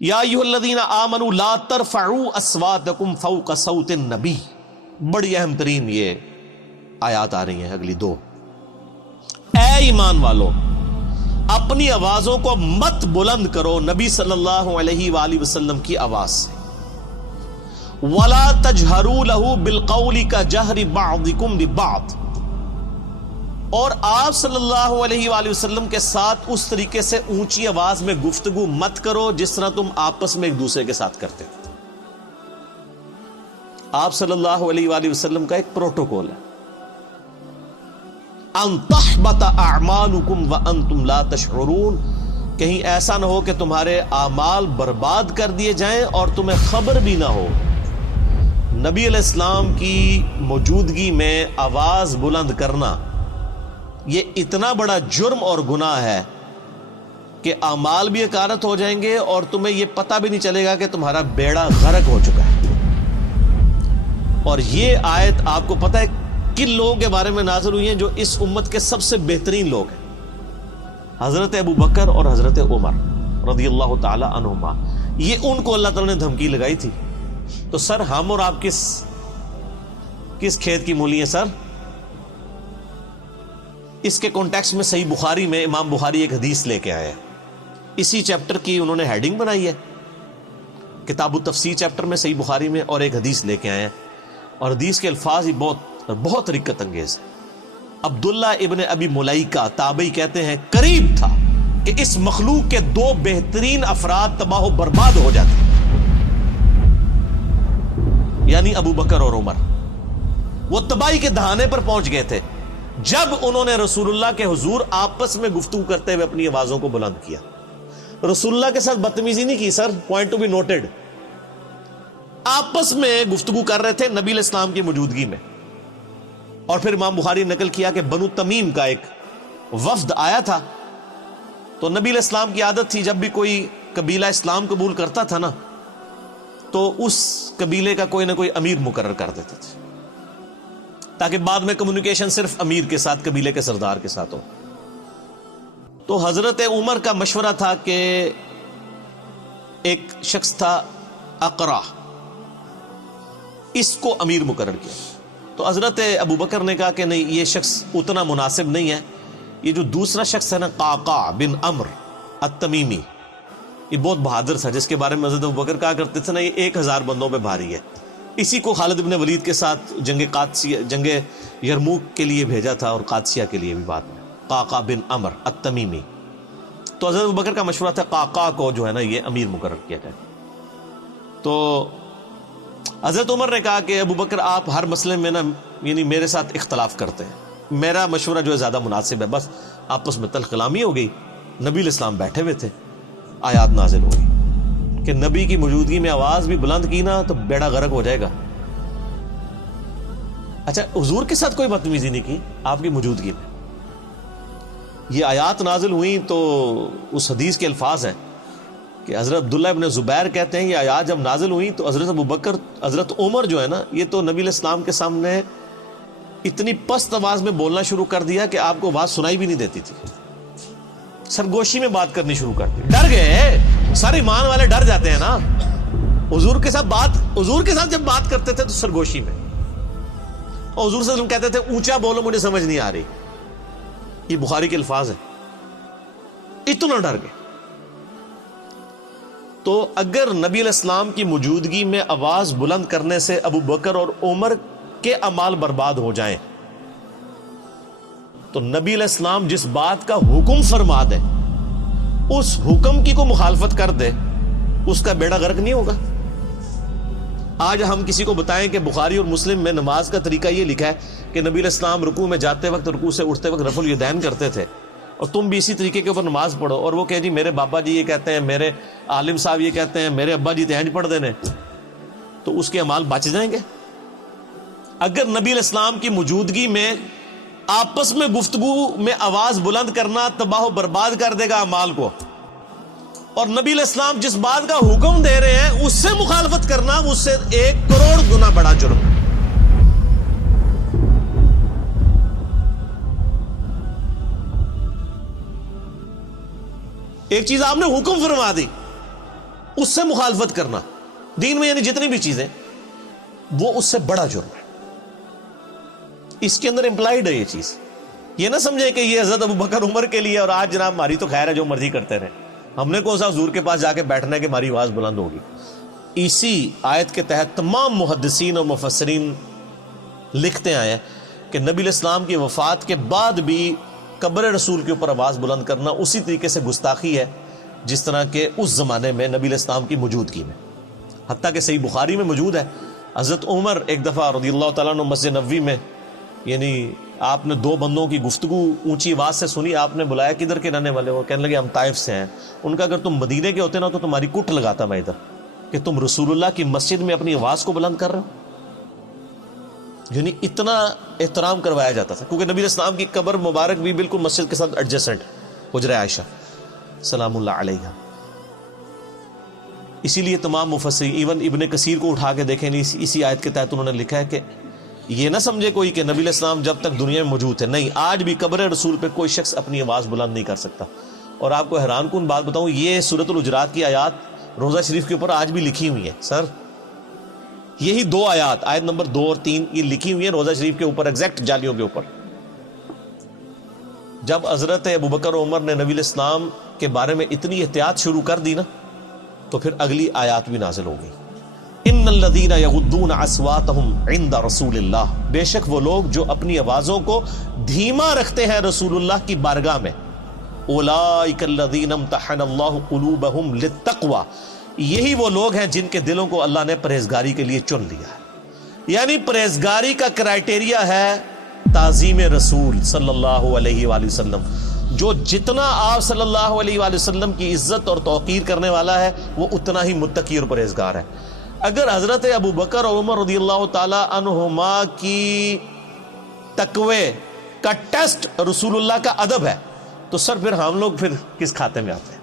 یا ایھا الذین آمنوا لا ترفعوا اصواتکم فوق صوت النبی. بڑی اہم ترین یہ آیات آ رہی ہیں اگلی دو. اے ایمان والو، اپنی آوازوں کو مت بلند کرو نبی صلی اللہ علیہ وآلہ وسلم کی آواز سے. وَلَا تَجْهَرُوا لَهُ بِالْقَوْلِ كَجَهْرِ بَعْضِكُمْ لِبَعْضٍ، اور آپ صلی اللہ علیہ وآلہ وسلم کے ساتھ اس طریقے سے اونچی آواز میں گفتگو مت کرو جس طرح تم آپس میں ایک دوسرے کے ساتھ کرتے ہو. آپ صلی اللہ علیہ وآلہ وسلم کا ایک پروٹوکول ہے، ان تحبط اعمالکم وانتم لا تشعرون، کہیں ایسا نہ ہو کہ تمہارے اعمال برباد کر دیے جائیں اور تمہیں خبر بھی نہ ہو. نبی علیہ السلام کی موجودگی میں آواز بلند کرنا یہ اتنا بڑا جرم اور گناہ ہے کہ اعمال بھی اکارت ہو جائیں گے اور تمہیں یہ پتہ بھی نہیں چلے گا کہ تمہارا بیڑا غرق ہو چکا ہے. اور یہ آیت آپ کو پتہ ہے کن لوگوں کے بارے میں نازل ہوئی ہیں جو اس امت کے سب سے بہترین لوگ ہیں؟ حضرت ابو بکر اور حضرت عمر رضی اللہ تعالی عنہما. یہ ان کو اللہ تعالی نے دھمکی لگائی تھی. تو سر ہم اور آپ کس کھیت کی مولی ہیں سر؟ اس کے کانٹیکسٹ میں صحیح بخاری میں امام بخاری ایک حدیث لے کے آئے ہیں. اسی چیپٹر کی انہوں نے ہیڈنگ بنائی ہے، کتاب التفسیر چیپٹر میں صحیح بخاری میں، اور ایک حدیث لے کے آئے ہیں. اور حدیث کے الفاظ ہی بہت رقت انگیز ہے. عبداللہ ابن ابی ملیکہ تابعی کہتے ہیں قریب تھا کہ اس مخلوق کے دو بہترین افراد تباہ و برباد ہو جاتے، یعنی ابو بکر اور عمر. وہ تباہی کے دہانے پر پہنچ گئے تھے جب انہوں نے رسول اللہ کے حضور آپس میں گفتگو کرتے ہوئے اپنی آوازوں کو بلند کیا. رسول اللہ کے ساتھ بدتمیزی نہیں کی سر، پوائنٹ ٹو بی نوٹڈ. آپس میں گفتگو کر رہے تھے نبی علیہ السلام کی موجودگی میں. اور پھر امام بخاری نے نقل کیا کہ بنو تمیم کا ایک وفد آیا تھا. تو نبی علیہ السلام کی عادت تھی جب بھی کوئی قبیلہ اسلام قبول کرتا تھا نا تو اس قبیلے کا کوئی نہ کوئی امیر مقرر کر دیتے تھے تاکہ بعد میں کمیونیکیشن صرف امیر کے ساتھ، قبیلے کے سردار کے ساتھ ہو. تو حضرت عمر کا مشورہ تھا کہ ایک شخص تھا اقرا، اس کو امیر مقرر کیا. تو حضرت ابو بکر نے کہا کہ نہیں، یہ شخص اتنا مناسب نہیں ہے. یہ جو دوسرا شخص ہے نا، قعقاع بن عمرو التمیمی، یہ بہت بہادر تھا، جس کے بارے میں حضرت ابو بکر کہا کرتے تھے نا یہ 1000 بندوں پہ بھاری ہے. اسی کو خالد بن ولید کے ساتھ جنگ یرموک کے لیے بھیجا تھا، اور قادسیہ کے لیے بھی بعد میں. قعقاع بن عمرو التمیمی. تو حضرت ابوبکر کا مشورہ تھا قعقاع کو جو ہے نا یہ امیر مقرر کیا جائے. تو حضرت عمر نے کہا کہ ابوبکر آپ ہر مسئلے میں نا یعنی میرے ساتھ اختلاف کرتے ہیں، میرا مشورہ جو ہے زیادہ مناسب ہے. بس آپس میں تلخ کلامی ہو گئی. نبی علیہ السلام بیٹھے ہوئے تھے، آیات نازل ہو گئی کہ نبی کی موجودگی میں آواز بھی بلند کی نا تو بیڑا غرق ہو جائے گا. اچھا، حضور کے ساتھ کوئی بدتمیزی نہیں کی آپ کی موجودگی میں. یہ آیات نازل ہوئیں تو اس حدیث کے الفاظ ہیں کہ حضرت عبداللہ ابن زبیر کہتے ہیں یہ آیات جب نازل ہوئیں تو حضرت ابوبکر، حضرت عمر جو ہے نا یہ تو نبی علیہ السلام کے سامنے اتنی پست آواز میں بولنا شروع کر دیا کہ آپ کو آواز سنائی بھی نہیں دیتی تھی. سرگوشی میں بات کرنی شروع کر دی. ڈر گئے سر، ایمان والے ڈر جاتے ہیں نا. حضور کے ساتھ جب بات کرتے تھے تو سرگوشی میں، اور حضور صلی اللہ علیہ وسلم کہتے تھے اونچا بولو مجھے سمجھ نہیں آ رہی. یہ بخاری کے الفاظ ہیں. اتنا ڈر گئے. تو اگر نبی علیہ السلام کی موجودگی میں آواز بلند کرنے سے ابو بکر اور عمر کے اعمال برباد ہو جائیں تو نبی علیہ السلام جس بات کا حکم فرما دے اس حکم کی کو مخالفت کر دے، اس کا بیڑا غرق نہیں ہوگا. آج ہم کسی کو بتائیں کہ بخاری اور مسلم میں نماز کا طریقہ یہ لکھا ہے کہ نبی علیہ السلام رکوع میں جاتے وقت، رکوع سے اٹھتے وقت رفع الیدین کرتے تھے، اور تم بھی اسی طریقے کے اوپر نماز پڑھو. اور وہ کہ جی میرے بابا جی یہ کہتے ہیں، میرے عالم صاحب یہ کہتے ہیں، میرے ابا جی تہنج پڑھ دینے، تو اس کے اعمال بچ جائیں گے. اگر نبی علیہ السلام کی موجودگی میں آپس میں گفتگو میں آواز بلند کرنا تباہ و برباد کر دے گا اعمال کو، اور نبی علیہ السلام جس بات کا حکم دے رہے ہیں اس سے مخالفت کرنا اس سے 1 کروڑ گنا بڑا جرم ہے. ایک چیز آپ نے حکم فرما دی، اس سے مخالفت کرنا دین میں یعنی جتنی بھی چیزیں وہ اس سے بڑا جرم ہے. اس کے اندر امپلائڈ ہے یہ چیز. یہ نہ سمجھے کہ یہ حضرت ابوبکر عمر کے لیے اور آج جناب ہماری تو خیر ہے جو مرضی کرتے رہے, ہم نے کون سا حضور کے پاس جا کے بیٹھنا ہے کہ ہماری آواز بلند ہوگی. اسی آیت کے تحت تمام محدثین اور مفسرین لکھتے آئے ہیں کہ نبی علیہ السلام کی وفات کے بعد بھی قبر رسول کے اوپر آواز بلند کرنا اسی طریقے سے گستاخی ہے جس طرح کہ اس زمانے میں نبی علیہ السلام کی موجودگی میں. حتیٰ کہ صحیح بخاری میں موجود ہے, حضرت عمر ایک دفعہ رضی اللہ تعالیٰ عنہ مسجد نبوی میں, یعنی آپ نے دو بندوں کی گفتگو اونچی آواز سے سنی, آپ نے بلایا کدھر کے رہنے والے ہو؟ کہنے لگے ہم طائف سے ہیں. ان کا اگر تم مدینے کے ہوتے نا تو تمہاری کٹ لگاتا میں ادھر کہ تم رسول اللہ کی مسجد میں اپنی آواز کو بلند کر رہے ہو. یعنی اتنا احترام کروایا جاتا تھا کیونکہ نبی علیہ السلام کی قبر مبارک بھی بالکل مسجد کے ساتھ ایڈجسٹنٹ, حجرہ عائشہ سلام اللہ علیہا. اسی لیے تمام مفسرین ایون ابن کثیر کو اٹھا کے دیکھیں, اسی آیت کے تحت انہوں نے لکھا ہے کہ یہ نہ سمجھے کوئی کہ نبی علیہ السلام جب تک دنیا میں موجود ہے, نہیں, آج بھی قبر رسول پہ کوئی شخص اپنی آواز بلند نہیں کر سکتا. اور آپ کو حیران کن بات بتاؤں, یہ سورۃ الحجرات کی آیات روضہ شریف کے اوپر آج بھی لکھی ہوئی ہیں. سر یہی دو آیات, آیت نمبر 2 اور 3, یہ لکھی ہوئی ہیں روضہ شریف کے اوپر, ایگزیکٹ جالیوں کے اوپر. جب حضرت ابوبکر عمر نے نبی علیہ السلام کے بارے میں اتنی احتیاط شروع کر دی نا, تو پھر اگلی آیات بھی نازل ہو گئی. ان الذین یغضون اصواتهم عند رسول اللہ, بے شک وہ لوگ جو اپنی آوازوں کو دھیما رکھتے ہیں رسول اللہ کی بارگاہ میں. اولئک الذین امتحن اللہ قلوبهم للتقوی, یہی وہ لوگ ہیں جن کے دلوں کو اللہ نے پرہیزگاری کے لیے چن لیا ہے. یعنی پرہیزگاری کا کرائٹیریا ہے تعظیم رسول صلی اللہ علیہ وآلہ وسلم. جو جتنا آپ صلی اللہ علیہ وآلہ وسلم کی عزت اور توقیر کرنے والا ہے وہ اتنا ہی متقی اور پرہیزگار ہے. اگر حضرت ابوبکر اور عمر رضی اللہ تعالی عنہما کی تقوی کا ٹیسٹ رسول اللہ کا ادب ہے تو سر پھر ہم لوگ پھر کس کھاتے میں آتے ہیں؟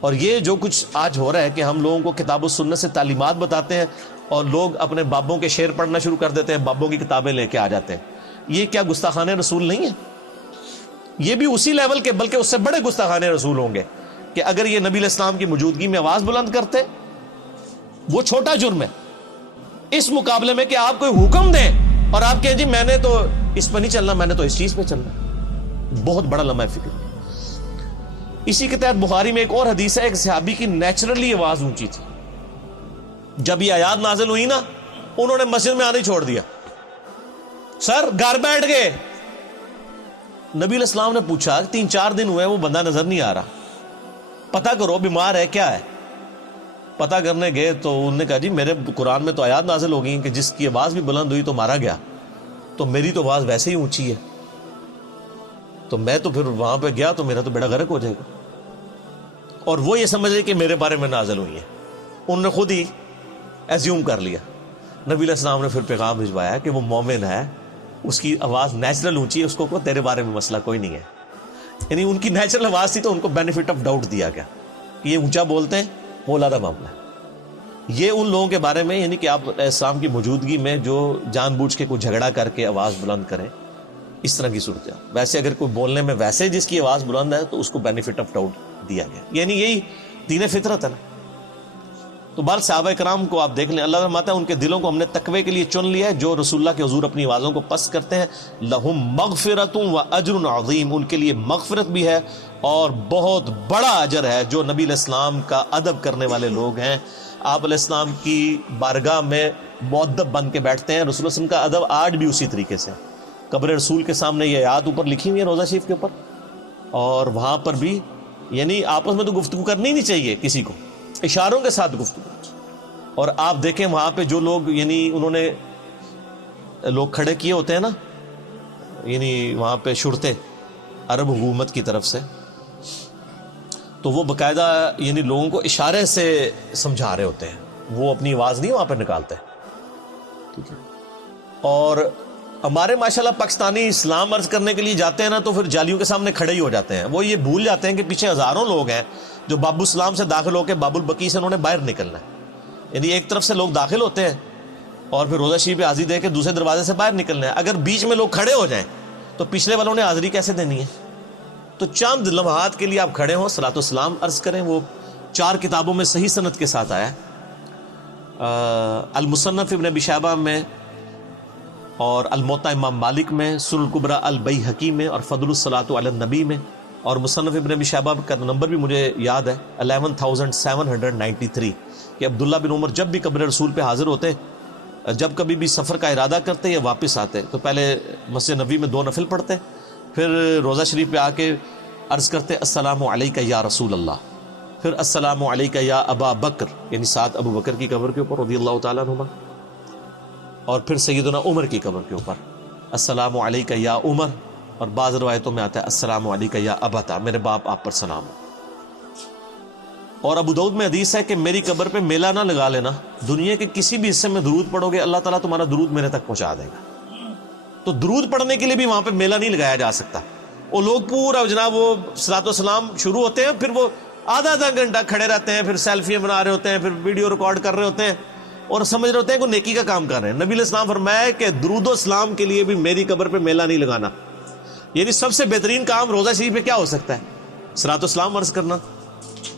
اور یہ جو کچھ آج ہو رہا ہے کہ ہم لوگوں کو کتاب و سنت سے تعلیمات بتاتے ہیں اور لوگ اپنے بابوں کے شعر پڑھنا شروع کر دیتے ہیں, بابوں کی کتابیں لے کے آ جاتے ہیں. یہ کیا گستاخانہ رسول نہیں ہے؟ یہ بھی اسی لیول کے بلکہ اس سے بڑے گستاخانہ رسول ہوں گے کہ اگر یہ نبی علیہ السلام کی موجودگی میں آواز بلند کرتے, وہ چھوٹا جرم ہے اس مقابلے میں کہ آپ کوئی حکم دیں اور آپ کہیں جی میں نے تو اس پہ نہیں چلنا, میں نے تو اس چیز پہ چلنا. بہت بڑا لمحہ فکر. اسی کے تحت بخاری میں ایک اور حدیث ہے, ایک صحابی کی نیچرلی آواز اونچی تھی. جب یہ آیات نازل ہوئی نا, انہوں نے مسجد میں آنا ہی چھوڑ دیا, سر گھر بیٹھ گئے. نبی علیہ السلام نے پوچھا 3-4 دن ہوئے وہ بندہ نظر نہیں آ رہا, پتہ کرو بیمار ہے کیا ہے. پتہ کرنے گئے تو انہوں نے کہا جی میرے قرآن میں تو آیات نازل ہو گئی کہ جس کی آواز بھی بلند ہوئی تو مارا گیا, تو میری تو آواز ویسے ہی اونچی ہے, تو میں تو پھر وہاں پہ گیا تو میرا تو بیڑا غرق ہو جائے گا. اور وہ یہ سمجھ رہے کہ میرے بارے میں نازل ہوئی ہے, انہوں نے خود ہی ایزیوم کر لیا. نبی علیہ السلام نے پھر پیغام بھجوایا کہ وہ مومن ہے, اس کی آواز نیچرل اونچی ہے, اس کو تیرے بارے میں مسئلہ کوئی نہیں ہے. یعنی ان کی نیچرل آواز تھی تو ان کو بینیفٹ آف ڈاؤٹ دیا گیا کہ یہ اونچا بولتے ہیں, وہ علیحدہ معاملہ ہے. یہ ان لوگوں کے بارے میں یعنی کہ آپ اسلام کی موجودگی میں جو جان بوجھ کے کوئی جھگڑا کر کے آواز بلند کریں, اس طرح کی صورت ہے. ویسے اگر کوئی بولنے میں ویسے جس کی آواز بلند ہے تو اس کو بینیفٹ آف ڈاؤٹ دیا گیا, یعنی یہی دین فطرت ہے نا. تو بہر صحابہ کرام کو آپ دیکھ لیں, اللہ فرماتا ہے ان کے دلوں کو ہم نے تقوی کے لیے چن لیا ہے. جو رسول اللہ کے حضور اپنی آوازوں کو پست کرتے ہیں, لہم مغفرۃ و اجر عظیم, ان کے لیے مغفرت بھی ہے اور بہت بڑا اجر ہے. جو نبی علیہ السلام کا ادب کرنے والے لوگ ہیں, آپ علیہ السلام کی بارگاہ میں مؤدب بن کے بیٹھتے ہیں. رسول اللہ علیہ وسلم کا ادب آج بھی اسی طریقے سے. قبر رسول کے سامنے یہ آیات اوپر لکھی ہوئی ہے روضہ شریف کے اوپر, اور وہاں پر بھی یعنی آپس میں تو گفتگو کرنی نہیں چاہیے کسی کو, اشاروں کے ساتھ گفتگو. اور آپ دیکھیں وہاں پہ جو لوگ یعنی انہوں نے لوگ کھڑے کیے ہوتے ہیں نا, یعنی وہاں پہ شرطے عرب حکومت کی طرف سے, تو وہ باقاعدہ یعنی لوگوں کو اشارے سے سمجھا رہے ہوتے ہیں, وہ اپنی آواز نہیں وہاں پہ نکالتے. ٹھیک ہے. اور ہمارے ماشاءاللہ پاکستانی اسلام عرض کرنے کے لیے جاتے ہیں نا تو پھر جالیوں کے سامنے کھڑے ہی ہو جاتے ہیں. وہ یہ بھول جاتے ہیں کہ پیچھے ہزاروں لوگ ہیں جو باب السلام سے داخل ہو کے باب البقیع سے انہوں نے باہر نکلنا ہے. یعنی ایک طرف سے لوگ داخل ہوتے ہیں اور پھر روضہ شریف پہ حاضری دے کے دوسرے دروازے سے باہر نکلنا ہے. اگر بیچ میں لوگ کھڑے ہو جائیں تو پچھلے والوں نے حاضری کیسے دینی ہے؟ تو چند لمحات کے لیے آپ کھڑے ہوں, صلاۃ و سلام عرض کریں, وہ 4 کتابوں میں صحیح سند کے ساتھ آیا ہے، المصنف ابن ابی شیبہ میں، اور الموطا امام مالک میں، سنن الکبریٰ البیہقی میں، اور فضل الصلاۃ علی النبی میں، اور مصنف ابن ابی شیبہ کا نمبر بھی مجھے یاد ہے 11793 کہ عبداللہ بن عمر جب بھی قبر رسول پہ حاضر ہوتے، جب کبھی بھی سفر کا ارادہ کرتے یا واپس آتے تو پہلے مسجد نبوی میں 2 نفل پڑھتے، پھر روضہ شریف پہ آ کے عرض کرتے السلام علیکہ یا رسول اللہ، پھر السلام علیکہ یا ابا بکر، یعنی ساتھ ابو بکر کی قبر کے اوپر رضی اللہ تعالیٰ عنہما، اور پھر سیدنا عمر کی قبر کے اوپر السلام علیکہ یا عمر، اور بعض روایتوں میں آتا ہے السلام علیکہ یا ابتا، میرے باپ آپ پر سلام ہو۔ اور ابو داؤد میں حدیث ہے کہ میری قبر پہ میلہ نہ لگا لینا، دنیا کے کسی بھی حصے میں درود پڑھو گے اللہ تعالیٰ تمہارا درود میرے تک پہنچا دے گا۔ تو درود پڑھنے کے لیے بھی وہاں پہ میلہ نہیں لگایا جا سکتا، وہ لوگ پورا جناب وہ صلاۃ و سلام شروع ہوتے ہیں، پھر وہ آدھا گھنٹہ کھڑے رہتے ہیں، پھر سیلفیاں بنا رہے ہوتے ہیں، پھر ویڈیو ریکارڈ کر رہے ہوتے ہیں اور سمجھ رہے ہوتے ہیں کہ نیکی کا کام کر رہے ہیں۔ نبی علیہ السلام فرمایا کہ درود و سلام کے لیے بھی میری قبر پہ میلہ نہیں لگانا، یعنی سب سے بہترین کام روضہ شریف پہ کیا ہو سکتا ہے؟ صلاۃ و سلام عرض کرنا۔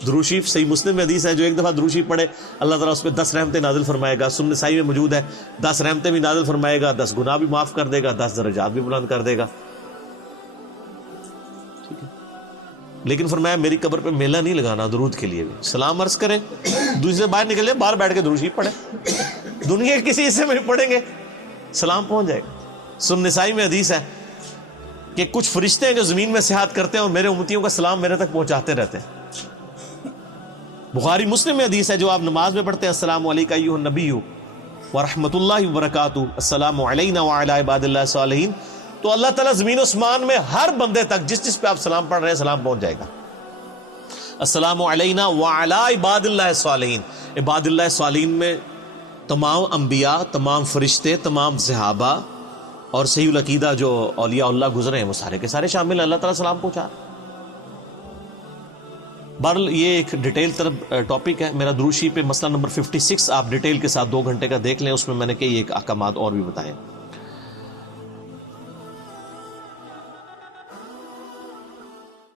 درود شریف صحیح مسلم میں حدیث ہے جو ایک دفعہ درود شریف پڑھے اللہ تعالیٰ اس پہ 10 رحمتیں نازل فرمائے گا۔ سنن نسائی میں موجود ہے 10 رحمتیں بھی نازل فرمائے گا، 10 گناہ بھی معاف کر دے گا، 10 درجات بھی بلند کر دے گا۔ ٹھیک ہے، لیکن فرمایا میری قبر پہ میلہ نہیں لگانا، درود کے لیے بھی سلام عرض کریں، دوسرے باہر نکل جائے، باہر بیٹھ کے درود شریف پڑھیں، دنیا کے کسی حصے میں بھی پڑھیں گے سلام پہنچ جائے گا۔ سنن نسائی میں حدیث ہے کہ کچھ فرشتے ہیں جو زمین میں سیاحت کرتے ہیں اور میرے امتیوں کا سلام میرے تک پہنچاتے رہتے ہیں۔ بخاری مسلم میں حدیث ہے جو آپ نماز میں پڑھتے ہیں السلام علیکم ایھا النبی ورحمۃ اللہ وبرکاتہ، السلام علینا وعلی عباد اللہ الصالحین، تو اللہ تعالیٰ زمین و اسمان میں ہر بندے تک جس پہ آپ سلام پڑھ رہے ہیں سلام پہنچ جائے گا۔ السلام علینا وعلی عباد اللہ الصالحین، عباد اللہ الصالحین میں تمام انبیاء، تمام فرشتے، تمام صحابہ اور صحیح العقیدہ جو اولیاء اللہ گزرے ہیں وہ سارے کے سارے شامل ہیں، اللہ تعالیٰ سلام پہنچا۔ بہرحال یہ ایک ڈیٹیل طرف ٹاپک ہے میرا، درود شریف پہ مسئلہ نمبر 56 آپ ڈیٹیل کے ساتھ 2 گھنٹے کا دیکھ لیں، اس میں میں نے کئی ایک احکامات اور بھی بتائے۔